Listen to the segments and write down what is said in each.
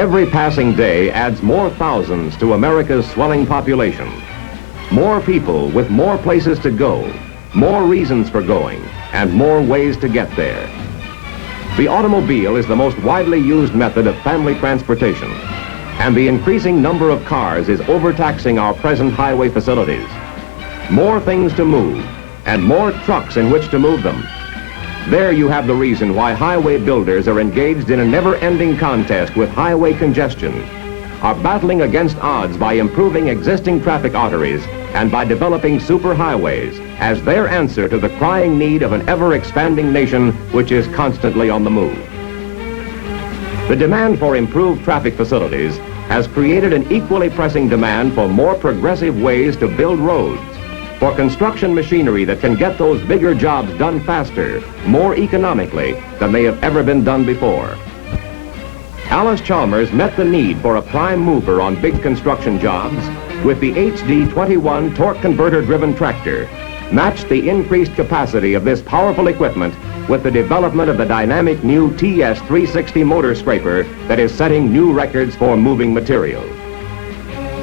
Every passing day adds more thousands to America's swelling population. More people with more places to go, more reasons for going, and more ways to get there. The automobile is the most widely used method of family transportation, and the increasing number of cars is overtaxing our present highway facilities. More things to move, and more trucks in which to move them. There you have the reason why highway builders are engaged in a never-ending contest with highway congestion, are battling against odds by improving existing traffic arteries and by developing superhighways as their answer to the crying need of an ever-expanding nation which is constantly on the move. The demand for improved traffic facilities has created an equally pressing demand for more progressive ways to build roads, for construction machinery that can get those bigger jobs done faster, more economically than they have ever been done before. Allis Chalmers met the need for a prime mover on big construction jobs with the HD21 torque converter-driven tractor, matched the increased capacity of this powerful equipment with the development of the dynamic new TS360 motor scraper that is setting new records for moving material.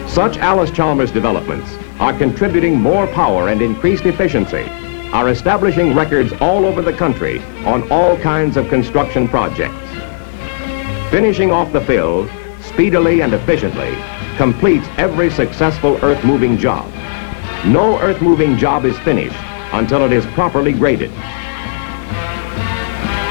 Such Allis Chalmers developments are contributing more power and increased efficiency, are establishing records all over the country on all kinds of construction projects. Finishing off the fill, speedily and efficiently, completes every successful earth-moving job. No earth-moving job is finished until it is properly graded.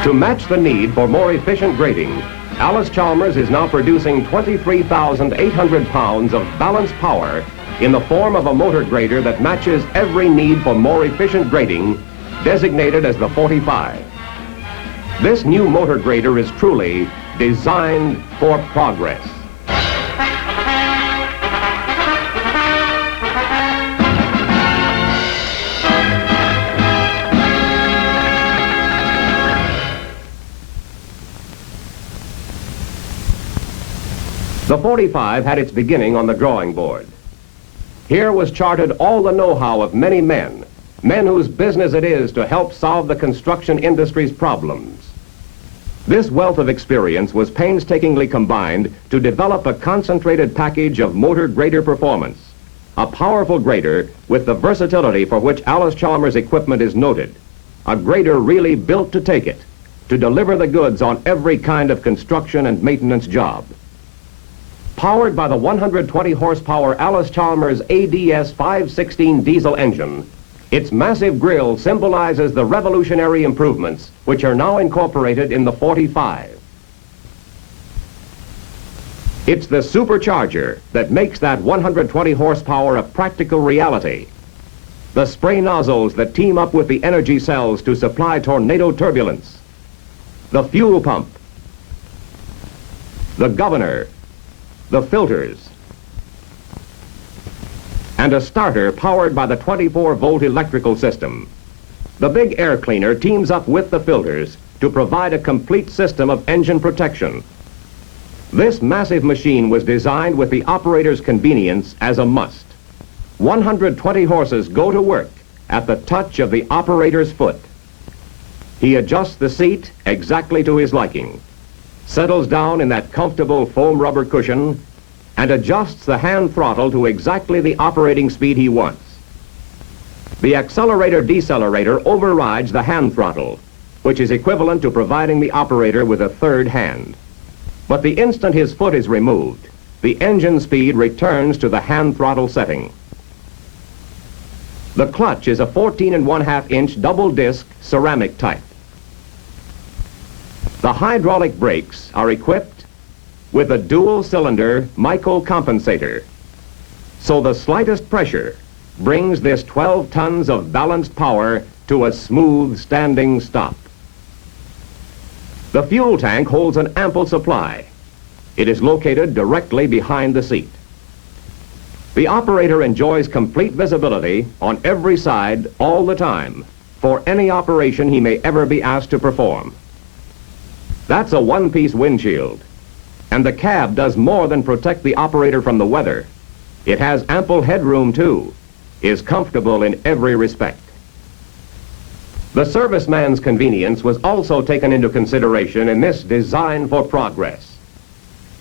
To match the need for more efficient grading, Allis Chalmers is now producing 23,800 pounds of balanced power in the form of a motor grader that matches every need for more efficient grading, designated as the 45. This new motor grader is truly designed for progress. The 45 had its beginning on the drawing board. Here was charted all the know-how of many men whose business it is to help solve the construction industry's problems. This wealth of experience was painstakingly combined to develop a concentrated package of motor grader performance, a powerful grader with the versatility for which Allis Chalmers equipment is noted, a grader really built to take it, to deliver the goods on every kind of construction and maintenance job. Powered by the 120 horsepower Allis Chalmers ADS 516 diesel engine, its massive grille symbolizes the revolutionary improvements which are now incorporated in the 45. It's the supercharger that makes that 120 horsepower a practical reality. The spray nozzles that team up with the energy cells to supply tornado turbulence. The fuel pump. The governor. The filters. And a starter powered by the 24-volt electrical system. The big air cleaner teams up with the filters to provide a complete system of engine protection. This massive machine was designed with the operator's convenience as a must. 120 horses go to work at the touch of the operator's foot. He adjusts the seat exactly to his liking, settles down in that comfortable foam rubber cushion, and adjusts the hand throttle to exactly the operating speed he wants. The accelerator-decelerator overrides the hand throttle, which is equivalent to providing the operator with a third hand. But the instant his foot is removed, the engine speed returns to the hand throttle setting. The clutch is a 14.5-inch double-disc ceramic type. The hydraulic brakes are equipped with a dual-cylinder micro-compensator, so the slightest pressure brings this 12 tons of balanced power to a smooth standing stop. The fuel tank holds an ample supply. It is located directly behind the seat. The operator enjoys complete visibility on every side all the time for any operation he may ever be asked to perform. That's a one-piece windshield, and the cab does more than protect the operator from the weather. It has ample headroom too, is comfortable in every respect. The serviceman's convenience was also taken into consideration in this design for progress.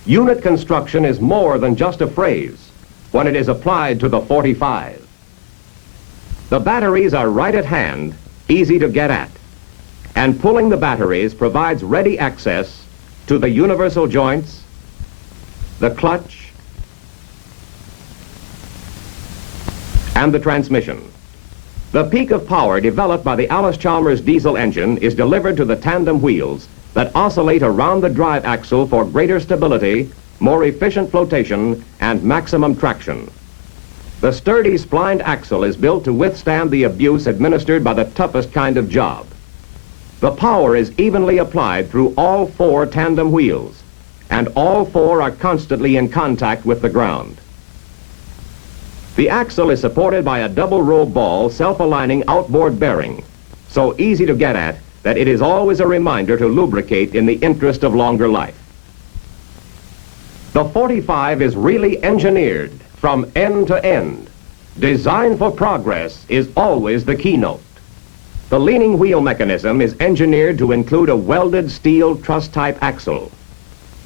Unit construction is more than just a phrase when it is applied to the 45. The batteries are right at hand, easy to get at, and pulling the batteries provides ready access to the universal joints, the clutch, and the transmission. The peak of power developed by the Allis Chalmers diesel engine is delivered to the tandem wheels that oscillate around the drive axle for greater stability, more efficient flotation, and maximum traction. The sturdy splined axle is built to withstand the abuse administered by the toughest kind of job. The power is evenly applied through all 4 tandem wheels, and all 4 are constantly in contact with the ground. The axle is supported by a double row ball self-aligning outboard bearing, so easy to get at that it is always a reminder to lubricate in the interest of longer life. The 45 is really engineered from end to end. Design for progress is always the keynote. The leaning wheel mechanism is engineered to include a welded steel truss-type axle,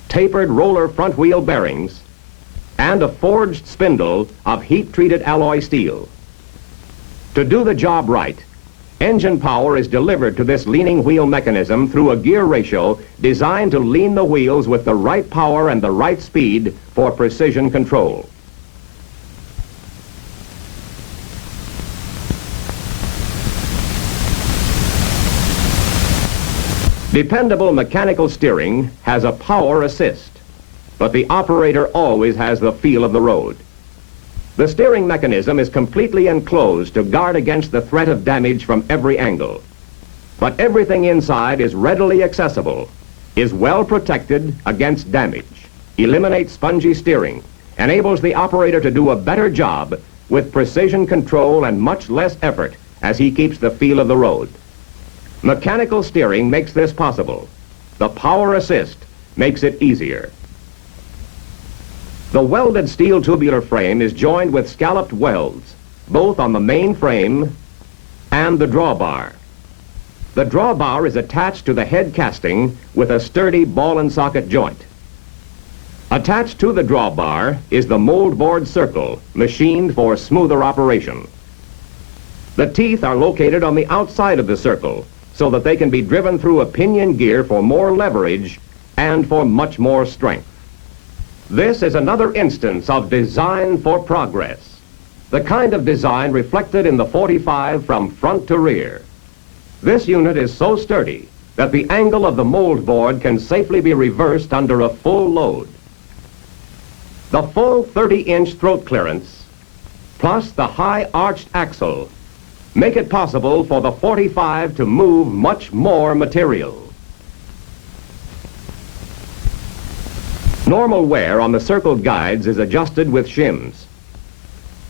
tapered roller front wheel bearings, and a forged spindle of heat-treated alloy steel. To do the job right, engine power is delivered to this leaning wheel mechanism through a gear ratio designed to lean the wheels with the right power and the right speed for precision control. Dependable mechanical steering has a power assist, but the operator always has the feel of the road. The steering mechanism is completely enclosed to guard against the threat of damage from every angle. But everything inside is readily accessible, is well protected against damage, eliminates spongy steering, enables the operator to do a better job with precision control and much less effort as he keeps the feel of the road. Mechanical steering makes this possible. The power assist makes it easier. The welded steel tubular frame is joined with scalloped welds, both on the main frame and the drawbar. The drawbar is attached to the head casting with a sturdy ball and socket joint. Attached to the drawbar is the moldboard circle, machined for smoother operation. The teeth are located on the outside of the circle, so that they can be driven through a pinion gear for more leverage and for much more strength. This is another instance of design for progress, the kind of design reflected in the 45 from front to rear. This unit is so sturdy that the angle of the moldboard can safely be reversed under a full load. The full 30-inch throat clearance, plus the high arched axle, make it possible for the 45 to move much more material. Normal wear on the circle guides is adjusted with shims.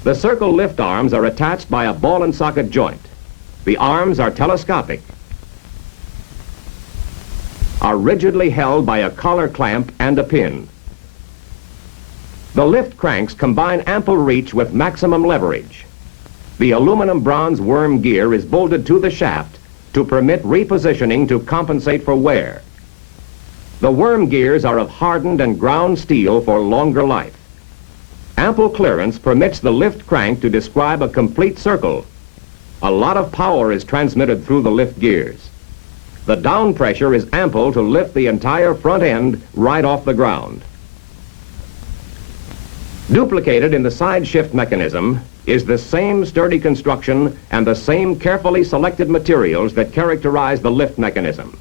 The circle lift arms are attached by a ball and socket joint. The arms are telescopic, are rigidly held by a collar clamp and a pin. The lift cranks combine ample reach with maximum leverage. The aluminum bronze worm gear is bolted to the shaft to permit repositioning to compensate for wear. The worm gears are of hardened and ground steel for longer life. Ample clearance permits the lift crank to describe a complete circle. A lot of power is transmitted through the lift gears. The down pressure is ample to lift the entire front end right off the ground. Duplicated in the side shift mechanism is the same sturdy construction and the same carefully selected materials that characterize the lift mechanism.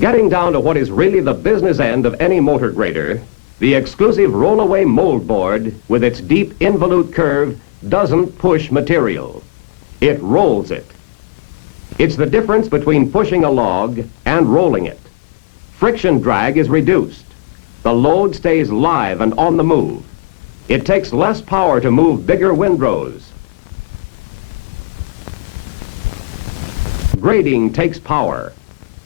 Getting down to what is really the business end of any motor grader, the exclusive Rollaway Moldboard with its deep involute curve doesn't push material. It rolls it. It's the difference between pushing a log and rolling it. Friction drag is reduced. The load stays live and on the move. It takes less power to move bigger windrows. Grading takes power,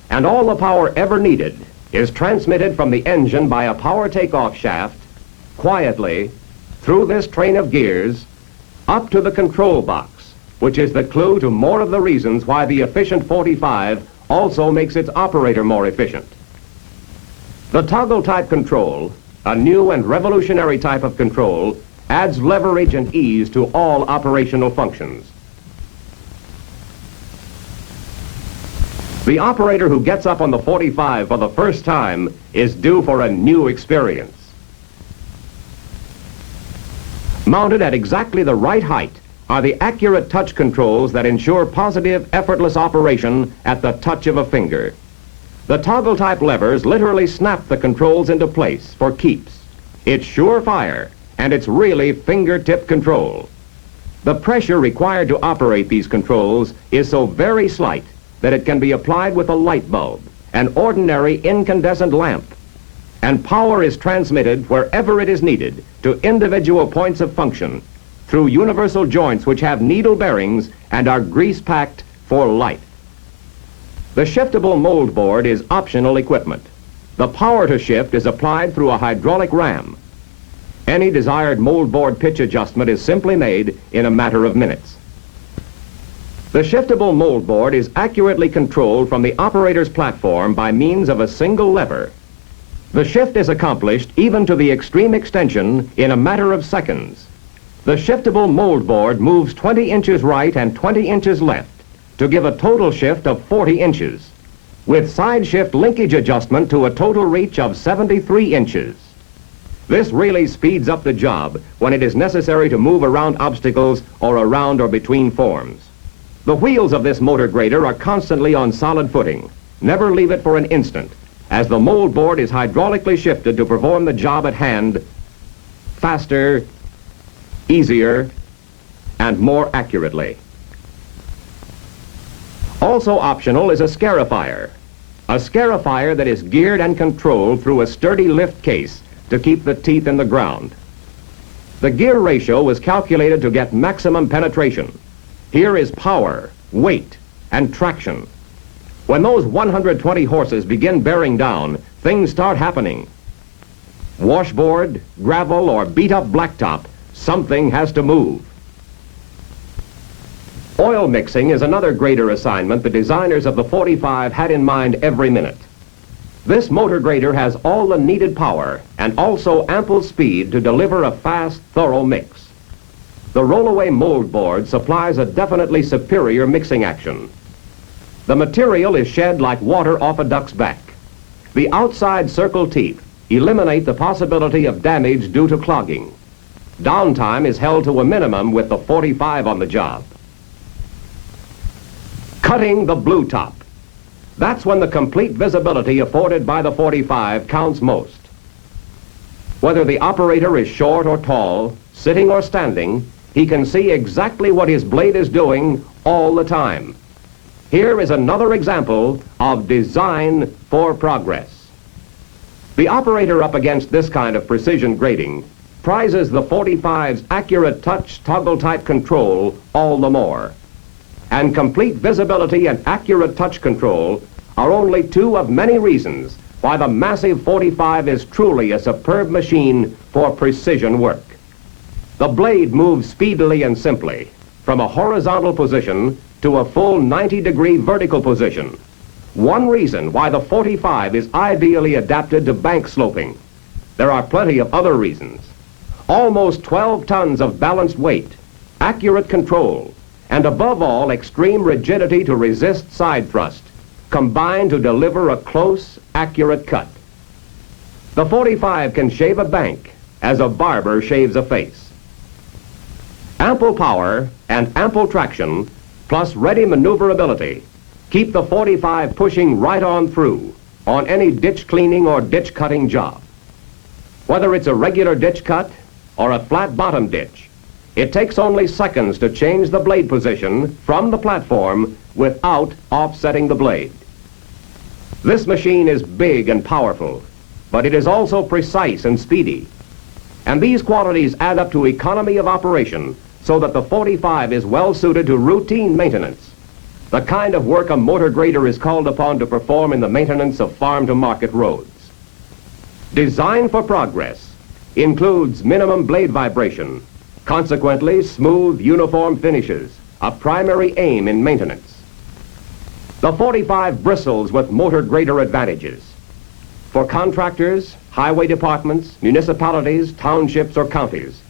and all the power ever needed is transmitted from the engine by a power takeoff shaft, quietly, through this train of gears, up to the control box, which is the clue to more of the reasons why the efficient 45 also makes its operator more efficient. The toggle type control, a new and revolutionary type of control, adds leverage and ease to all operational functions. The operator who gets up on the 45 for the first time is due for a new experience. Mounted at exactly the right height are the accurate touch controls that ensure positive, effortless operation at the touch of a finger. The toggle type levers literally snap the controls into place for keeps. It's surefire, and it's really fingertip control. The pressure required to operate these controls is so very slight that it can be applied with a light bulb, an ordinary incandescent lamp. And power is transmitted wherever it is needed to individual points of function through universal joints which have needle bearings and are grease-packed for life. The shiftable moldboard is optional equipment. The power to shift is applied through a hydraulic ram. Any desired moldboard pitch adjustment is simply made in a matter of minutes. The shiftable moldboard is accurately controlled from the operator's platform by means of a single lever. The shift is accomplished even to the extreme extension in a matter of seconds. The shiftable moldboard moves 20 inches right and 20 inches left to give a total shift of 40 inches, with side shift linkage adjustment to a total reach of 73 inches. This really speeds up the job when it is necessary to move around obstacles or around or between forms. The wheels of this motor grader are constantly on solid footing. Never leave it for an instant, as the moldboard is hydraulically shifted to perform the job at hand faster, easier, and more accurately. Also optional is a scarifier. A scarifier that is geared and controlled through a sturdy lift case to keep the teeth in the ground. The gear ratio was calculated to get maximum penetration. Here is power, weight, and traction. When those 120 horses begin bearing down, things start happening. Washboard, gravel, or beat-up blacktop, something has to move. Oil mixing is another grader assignment the designers of the 45 had in mind every minute. This motor grader has all the needed power and also ample speed to deliver a fast, thorough mix. The Rollaway Moldboard supplies a definitely superior mixing action. The material is shed like water off a duck's back. The outside circle teeth eliminate the possibility of damage due to clogging. Downtime is held to a minimum with the 45 on the job. Cutting the blue top. That's when the complete visibility afforded by the 45 counts most. Whether the operator is short or tall, sitting or standing, he can see exactly what his blade is doing all the time. Here is another example of design for progress. The operator up against this kind of precision grading prizes the 45's accurate touch toggle type control all the more. And complete visibility and accurate touch control are only two of many reasons why the massive 45 is truly a superb machine for precision work. The blade moves speedily and simply from a horizontal position to a full 90-degree vertical position. One reason why the 45 is ideally adapted to bank sloping. There are plenty of other reasons. Almost 12 tons of balanced weight, accurate control, and above all, extreme rigidity to resist side thrust, combine to deliver a close, accurate cut. The 45 can shave a bank as a barber shaves a face. Ample power and ample traction, plus ready maneuverability, keep the 45 pushing right on through on any ditch cleaning or ditch cutting job. Whether it's a regular ditch cut or a flat bottom ditch, it takes only seconds to change the blade position from the platform without offsetting the blade. This machine is big and powerful, but it is also precise and speedy. And these qualities add up to economy of operation so that the 45 is well suited to routine maintenance, the kind of work a motor grader is called upon to perform in the maintenance of farm-to-market roads. Design for progress includes minimum blade vibration, consequently smooth, uniform finishes, a primary aim in maintenance. The 45 bristles with motor grader advantages. for contractors, highway departments, municipalities, townships, or counties.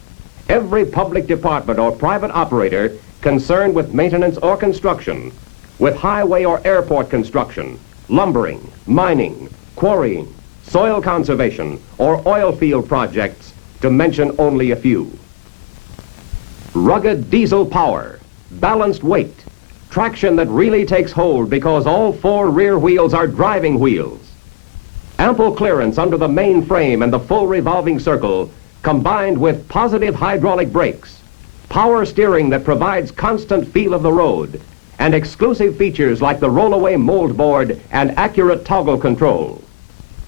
Every public department or private operator concerned with maintenance or construction, with highway or airport construction, lumbering, mining, quarrying, soil conservation, or oil field projects, to mention only a few. Rugged diesel power, balanced weight, traction that really takes hold because all four rear wheels are driving wheels. Ample clearance under the main frame and the full revolving circle, combined with positive hydraulic brakes, power steering that provides constant feel of the road, and exclusive features like the Rollaway Moldboard and accurate toggle control.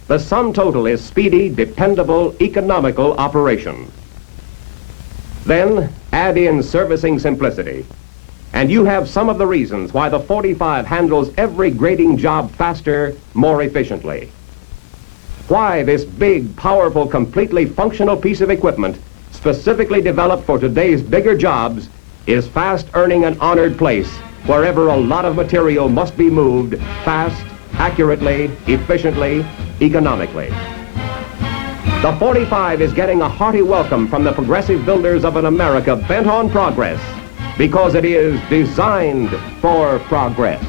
The sum total is speedy, dependable, economical operation. Then add in servicing simplicity, and you have some of the reasons why the 45 handles every grading job faster, more efficiently. Why this big, powerful, completely functional piece of equipment, specifically developed for today's bigger jobs, is fast earning an honored place wherever a lot of material must be moved fast, accurately, efficiently, economically. The 45 is getting a hearty welcome from the progressive builders of an America bent on progress, because it is designed for progress.